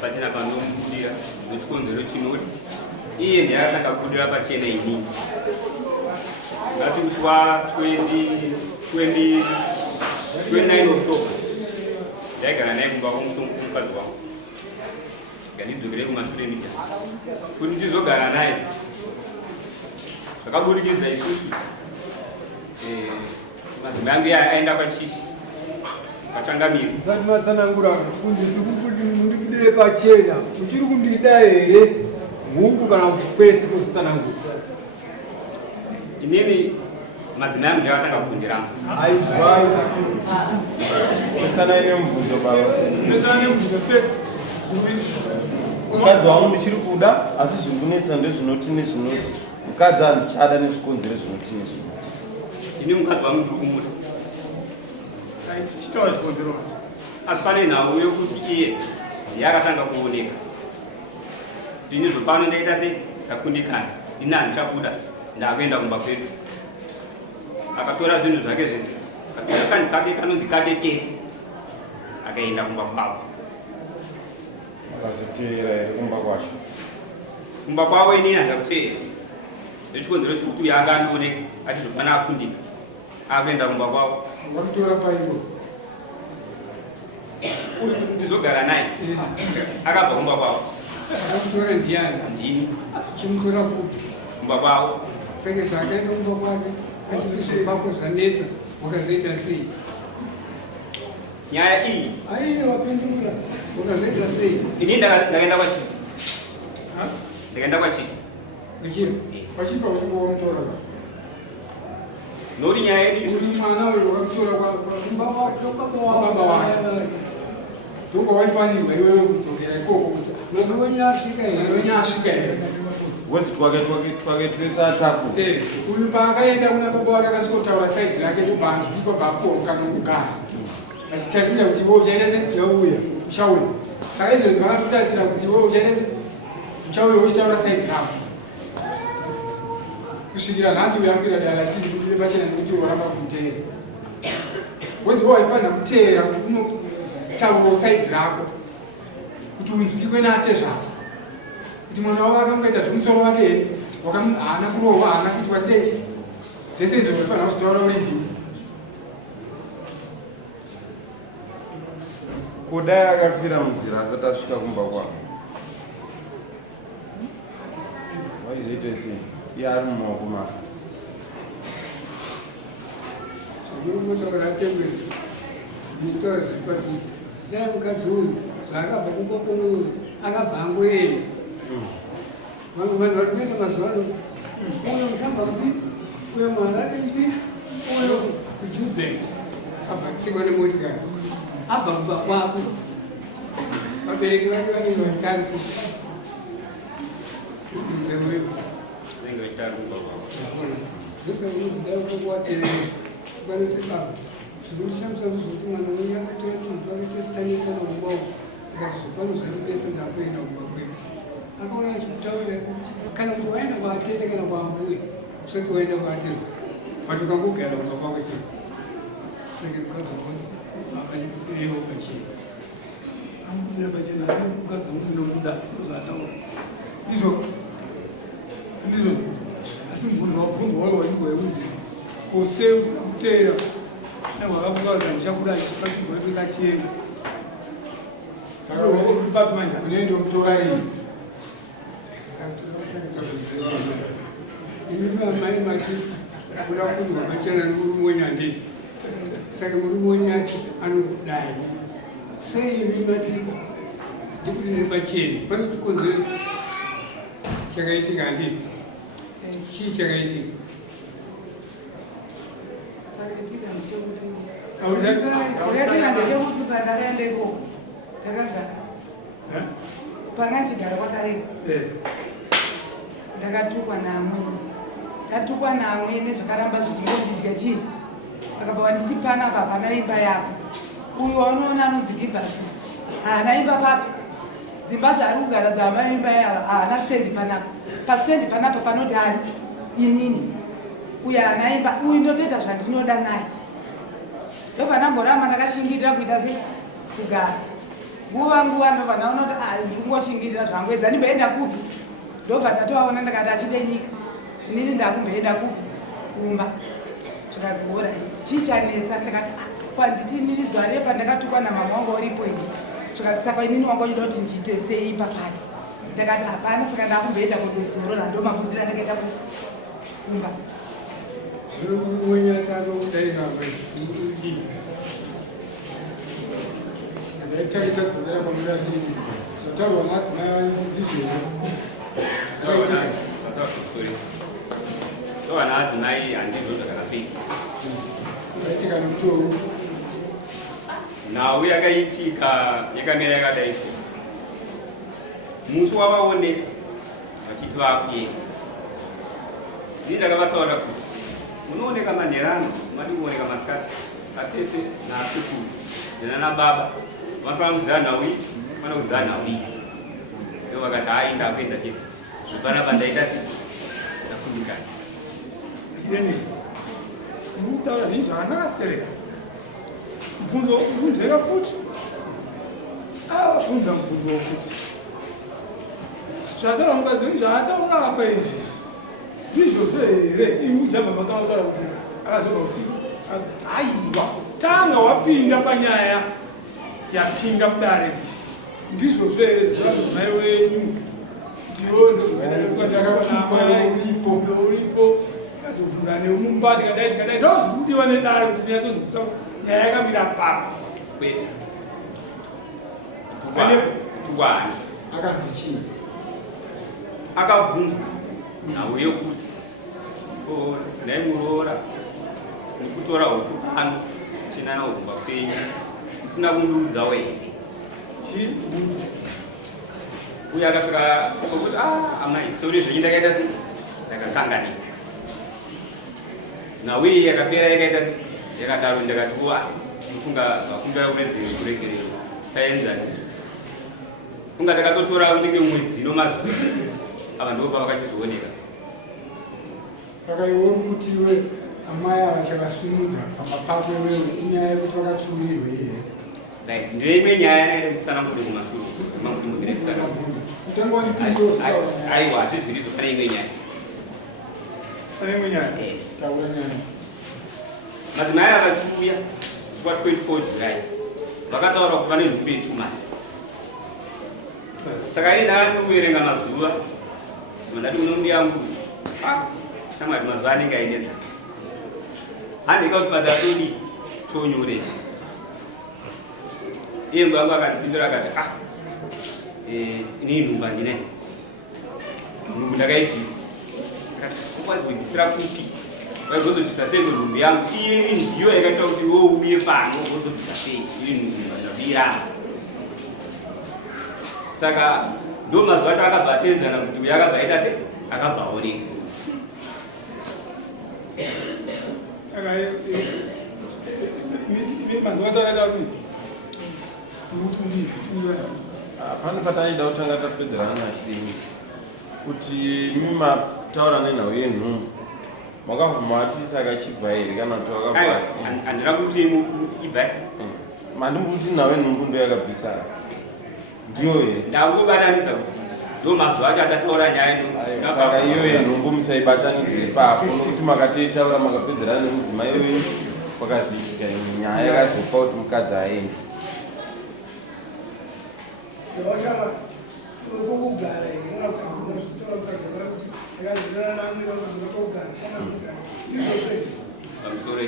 pachena panomudira nechikonzero chinoti iye ndiyakatanga kudira pachena inini ngati uswa 29 October ndaigara naye kumba kwomukadzi wangu ngandidzokere kumashure media kuti ndizogara naye zvakabudikidza isusu mazimba yangu aenda pachifi pachangamiri zati matsanangura kunzi ndikudire pachena uchiri kundida here mungu kana kuti kwete kusitsanangura inini madzimai yangu ndakatanga kupundiramo pesana ine mubvunzo baba mukadzi wangu ndichiri kuda asi zvingunetsa ndezvinoti nezvinoti mukadzi handichada nezvikonzero zvinoti nezvinoti ini mukadzi wangu ndiri kumuda chitaura chikonzero asi pane nhau yokuti iye ndiyakatanga kuoneka ndinizvo pano ndaita se ndakundikana ini handichabuda ndakuenda kumba kwedu akatora zvinhu zvake zvese akatora kani kake kanonzi kake kese akaenda kumba kwavo akazoteera here kumba kwacho kumba kwavo inini handakuteera nechikonzero chikuti uyo akandioneka achizopana akundika akuenda kumba kwavo wamutora paivo ndizogara naye akabva kumba kwavo akamutora ndiani ndini chimutora kuti kumba kwavo saka zvakaenda kumba kwake achiti zvopako zvanetsa wakazoita sei nyaya iyi aiye wapindura wakazoita sei inini ndakaenda kwachifi ndakaenda kwachifi achiro pachifa usiku wamutora noti nyaya yedu uri isusu mwana uyo wakamutora kumba wake baba wake ndonga waifanirwa iwewe kudzokera ikoko kuti mwana wenyu asvika here wenyu asvika here wezi twake twese ataku uyu paakaenda kuna baba wake akasvikotaura saidhi rake ndobva andibva apoka nokugara achitarisira kuti iwe uchaendese uchauya uchauya saka izvozvo vakatotarisira kuti iwe uchaendese uchauya uchitaura saidhi rako kusvikira nhasi uyambira dala achiti kudire pachena nekuti waramba kuteera weziwo waifanira kuteera kuti kunotaurawo saidhi rako kuti unzwikwe nate zvako kuti mwana wavo akangoita zvemusoro wake here haana kurohwa haana kuitwa sei zvese izvo unofanira kuzitaura uri ndiwe kudai akafira munzira asati asvika kumba kwavo waizoite sei iye ari mumaoko mako zvamurumotaura temberi mutaura zvikwati dai mukadzi uyu zvaakabva kumba kwouyu akabva angoenda vanhu vari kuenda mazuva ano uyo mushamba mbi uyo muharare mbi uyo kujuben abva kusikwa nemotikari abva kubva kwako vabereki vake vanenge vachitari vanenge vachitari kumba kwavo zvese unokudai ukokuwaterere ukanoti baba zvinoshamisa kuzoti mwana wenyu akatora tunhu twake tesitanisana kumbawo akati zvopano zvandibesa ndakuenda kumba kwedu akauya achikutaurira kana kuti waenda kwaatete kana kwaambuye usati waenda kwaatete wati ukangogara kumba kwako chete saka mukadzi wakati baba ndikudirewo pachena amudira pachena mukadzi wangu ndinomuda ndozvataura ndizvo asi mubvunzo wake waigwa yekunzi kose usina kuteera newakakutaurira ndichakuda achifakirwa chienda saka wakupapi manje unendi mutora rini imi amai mati kuda kudwa pachena nemurume wenyu handiti saka murume wenyu ati anokudai sei imi mati ndikudire pachena pane chikonzero chakaitika handiti chii chakaitika chakaitika ndechekuti pandakaenda ikoko takagara pangachigara kwakareba ndakatukwa neamweni tatukwa neamweni zvakaramba zvichingodidya chii akabva wanditi panapa hapana imba yako uyu waunoona anonzi givhasi haana imba papi dzimba dzaari kugara dzaama imba yavo haana stendi panapa pastendi panapa panoti ari inini uyu haana imba uyu ndotoita zvandinoda naye ndobva ndamboramba ndakashingirira kuita se kugara nguva ndobva ndaona kuti ndingoshingirira zvangu edza ndimboenda kupi ndobva ndatoaona ndakati achide nyika inini ndakumboenda kupi kumba zvikadziora chii chanetsa ndakati kwanditi inini zuva repa ndakatukwa namama wangu uripo iyi zvikati saka inini wanga uchida kuti ndiite sei papari ndakati hapana saka ndakumboenda kundozorora ndomabudira ndakaita kumba zvino munyatano kudainamwe ndaitachitadzokera kwamira dini zvotaurwa madzimai ndizvona ndovana adzimai handizvo zvakapfita aitika nemutoro nhau yakaitika yakamira yakadai so musi wavaoneka vachiti vakuenda ini ndakavataura kuti munooneka manherano madi kuoneka masikati atete naasekuru ndinana baba vanofana kuziva nhau iyi fana kuziva nhau iyi ivo vakati hai ndakuenda chete zvipanapa ndaita se ndakundikana achideni mutaura zvinhu zvakanaka sitereka mubvunzo unzveka futi avabvunza mubvunzo wokuti zvataura mukadzi wenyu zvaataura apa izvi ndizvozvo here imi ujabva makataura kuti akazorwa usiku aiwa tanga wapinda panyaya yapinda mudare kuti ndizvozvo here zvataa mudzimai wenyu kuti uripo azobvunza neumumba tikadai ndozvikudiwa nedare kuti ndinyatsonzwisa nyaya yakamira papa kwete kutukwana akanzi chii akabvunzwa nhau yekuti naimuroora nekutora hofu pano chinana kugwa kwenyu usina kundiudzawo here chii uye akasvika kuti amai sori zvenyu ndakaita se ndakakanganisa nhau iyi yakapera yakaita se yakadaro ndakati ufunga vakunda uredzere kuregerero taenzaniswa kunga takatotora unenge mwedzi nomazuva ava ndopa vakachizvioneka saka iwe uri kuti iwe amai avachavasimudza pamba pako iwewe inyaya yekuti vakatsuurirwe here ndeimwe nyaya naide kutsanangude kumashure mamudimbogere kutsanangude kutanga wanipindoo aiwa hatizvirizo pane imwe nyaya pane imwe nyaya taura nyaya madzimai akachiuya zuva 24 July vakataura kuti vane nhumbi yetumani saka ini ndakati kuverenga mazuva mandati unombi yangu shamwati mazuva anenge ainetsa handika kuti padatodi tonyoresa iye mbangu akandipindura akati inii nhumba ndinai nhumbu ndakaibvisa waibvisira kupi vaigozobvisa sei nhumbu yangu iye ndiyo yakaita kuti wouye pano ugozobvisa sei iri nhumbu ndabvirana saka ndo mazuva acho akabva atedzana kuti uyo akabva aita se akabva aoneka saka mazuva ataakaita kudii pane patanoida kutanga tapedzerana nachirimi kuti imi mataura nenhau yenhumbu makavhuma ati saka chibva here kana kuti wakabva handira kuti ibva mandimbo kuti nhau yenhumbu ndo yakabvisa ndiyo here ndangobatanidza kuti ndo mazuva acho atataura nyaya saka iyo yenhumbu musaibatanidze ipapo nokuti makatoitaura makapedzerana nemudzimai wenyu kwakazoitika nyaya yakazopa kuti mukadzi aende pamusoro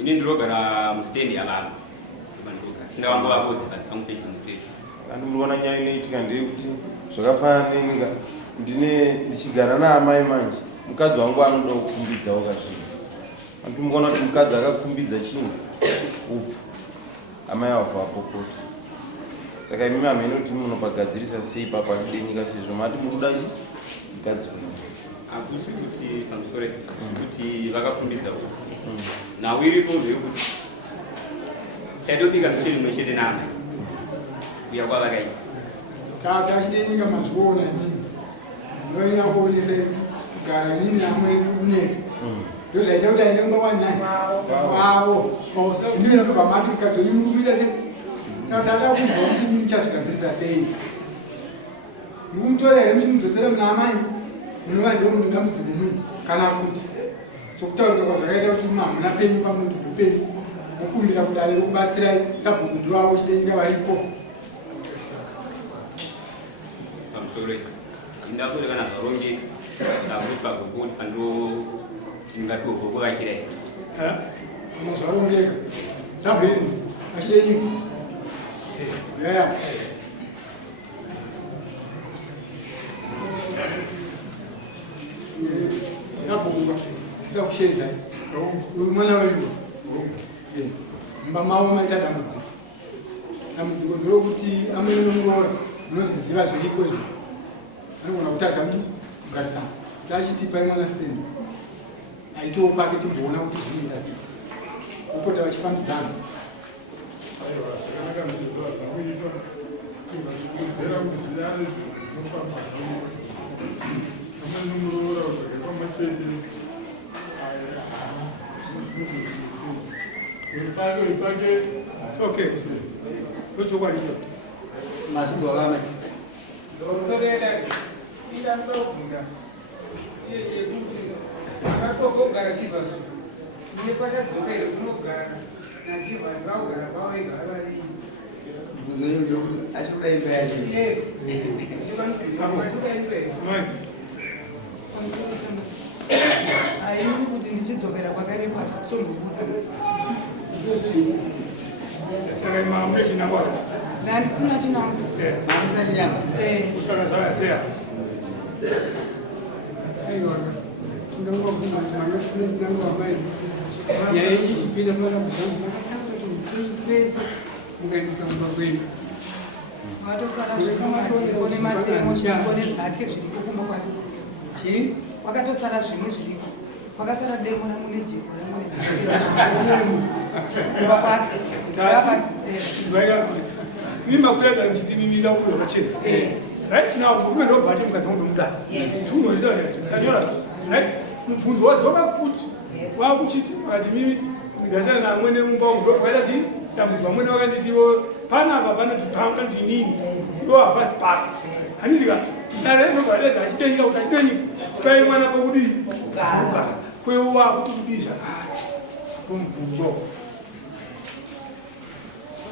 ini ndirogara mustendi yavanhu sindavambovakodzi padzangu pedyo nepedyo kandi muriona nyaya inoitika ndeyekuti zvakafanana nenyika ndichigara naamai manje mukadzi wangu anoda kukumbidzawo kazvinhu andimuona kuti mukadzi akakumbidza chinhu upfu amai wavha apopota saka imi hamene kuti munopagadzirisa sei papande nyika sezvo mati muruda chi mukadzi wenyu hakusi kuti pamusoro kuti vakakumbidza upfu nhau iripo ndeyekuti taitobika micheni imwe chete naamai kuya kwavakaita tata achide nyika mazviona inini ndinoina kuonesa kuti kugara inini namwe kunetsa ndo zvaita kuti aende kumba 19 wavo inini ndobva mati mukadzi wenyu muri kuita sei saka tada kuzwa kuti muchazvigadzirisa sei. Mukumtora here muchimudzosera muna amai munova ndiwo munodambudziko mumwe kana kuti sokutaurika kwazvakaita kuti hamuna penyu pamunodhudhu penyu mukumbira kudare rokubatsirai sabhuku ndivavo chidenga varipo. Pamusoro indakuri kana zvarongeka ndakutsvaga kuti tingatovokuvakira kana zvarongeka sabhuku achidenyu yaya sabhuku sisa kushenza uyu mwana wedu mumba mavo maita dambudziko. Dambudziko nderokuti amweni nomuroora munozviziva zviriko izvi anogona kutadza kugarisana saka achitipai mwana stendi aitowo pake timboona kuti zvinoita sei opota vachifambidzana. It's okay. Don't you worry. Masuk lama. haini kuti ndichidzokera kwakarekwa chitombobuda Saka imambe chinangwa. zvandisina chinango Masuk chinango. Kusaka zvakasea. Aiwa, ndangokuna mwana chinango amai. Yayi ichipinda mwana muzangu makatanga kuti pese mukaendesa mumba kwenu. watosara matemo zvine bhatye zviriko kumba kwako Chii? wakatosara zvimwe zviriko wakasara demo ramune jeko Mimba kuenda nchitimimira uyo wakachena. Right now, kurume ndo bhati mukadzi wangu mudani. Tunoziva kuti ndanyora. Right? Mubvunzo wadzoka futi. Wakuchiti wakati mimi ndigasana na amwene mumba ndo pakaita zi dambudzwa amwene wakanditiwo pana apa panoti panga ndinini. Iwo hapasi pake. Hanizika ndare nobadedza achitenga kuti achitenyi pai mwana kwakudi kugara. Kwewo wakuti kudi zvakati. Mubvunzo.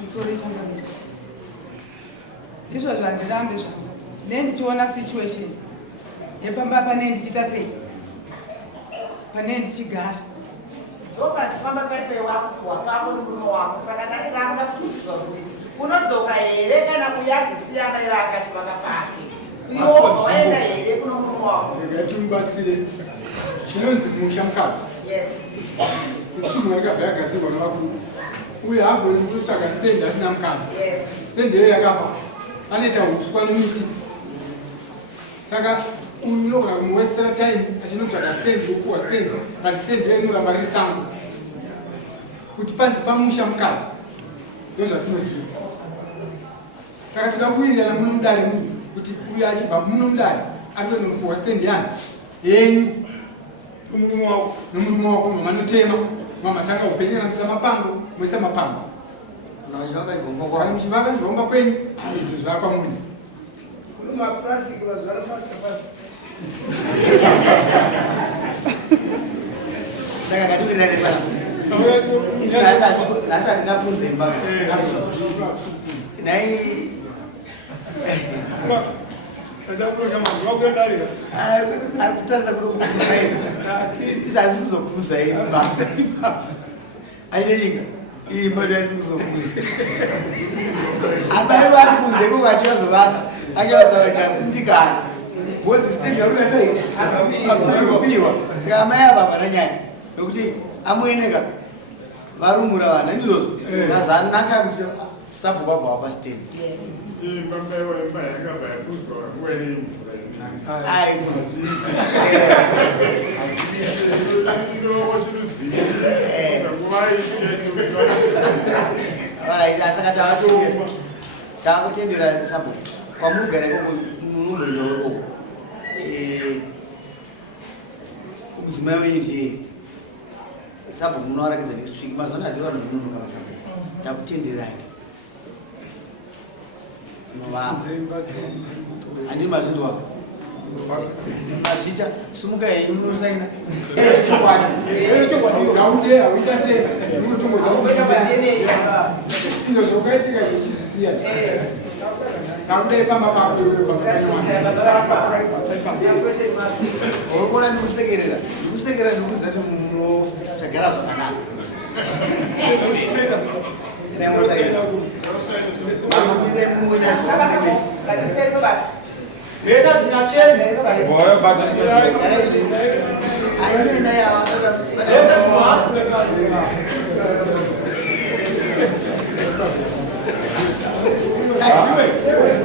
musoro changamira izvozvo handirambe zvangu nendichiona situation yepamba pane ndichita sei pane ndichigara ndopadzifamba paipai wakuwa pako nemurume wako saka ndairanga kutizwa kuti unodzoka here kana kuyazisiya mai vakachi vakapake iwo waenda here kuno murume wako Timubatsire chinonzi kumusha mukadzi yes itsumu yakabva yagadzirwa nevakuru uye hagoni kutsvaga stendi asina mukadzi yes sendeyo yakafa anoita huswa nemiti saka uyu unogona kumuwestera time achinotsvaga stendi okuwa stendi but stendi iyo inoramba riri sango kuti panzi pamusha mukadzi ndo zvatinoziva saka toda kuwirirana muno mudare munhu kuti uyu achibva muno mudare arikuendokuwa stendi yani henyu nomurume wako mamanotema mamatanga upenyera misa mapango mwesa mapango kana muchivaka nzvomba kwenyu izvo zvakwa muni Saka ngatiwirirane pano. Nasa ndingapunze mba. Nai arikutarisa kuti isazi kuzokuza imba. Ainenyika imba ndiyarisi kuzokuza. Abai varikunze ko vachivazovaka achavazaura ndakundikana bozi stendi yaruna sei akupiwa saka amai ava vananyanya nokuti amueneka varumura vana ndizvozvo nazvanaka kuti sabhuku abva wapa stendi saka takutendera sabhuku kwamugara ikoko murumboenda wekoko mudzimai wenyu ndiye sabhuku munowarakidza next week mazona ndivanhu munonoka masabhuku takutenderai Andi mazunzwa. Mazita sumuka imunosaina. Gaute awita sei unotongoza izvo zvokaitika zvichizvisiya nakudai pamba pako Urikuona ndikusekerera. Ndikusekerera ndikuzati munochagara zvakanaka. Nemusaina. Mamupinde mungunyazvo. Leta tinyacheni. Boya bata. Aina ya Leta mwa. Hey,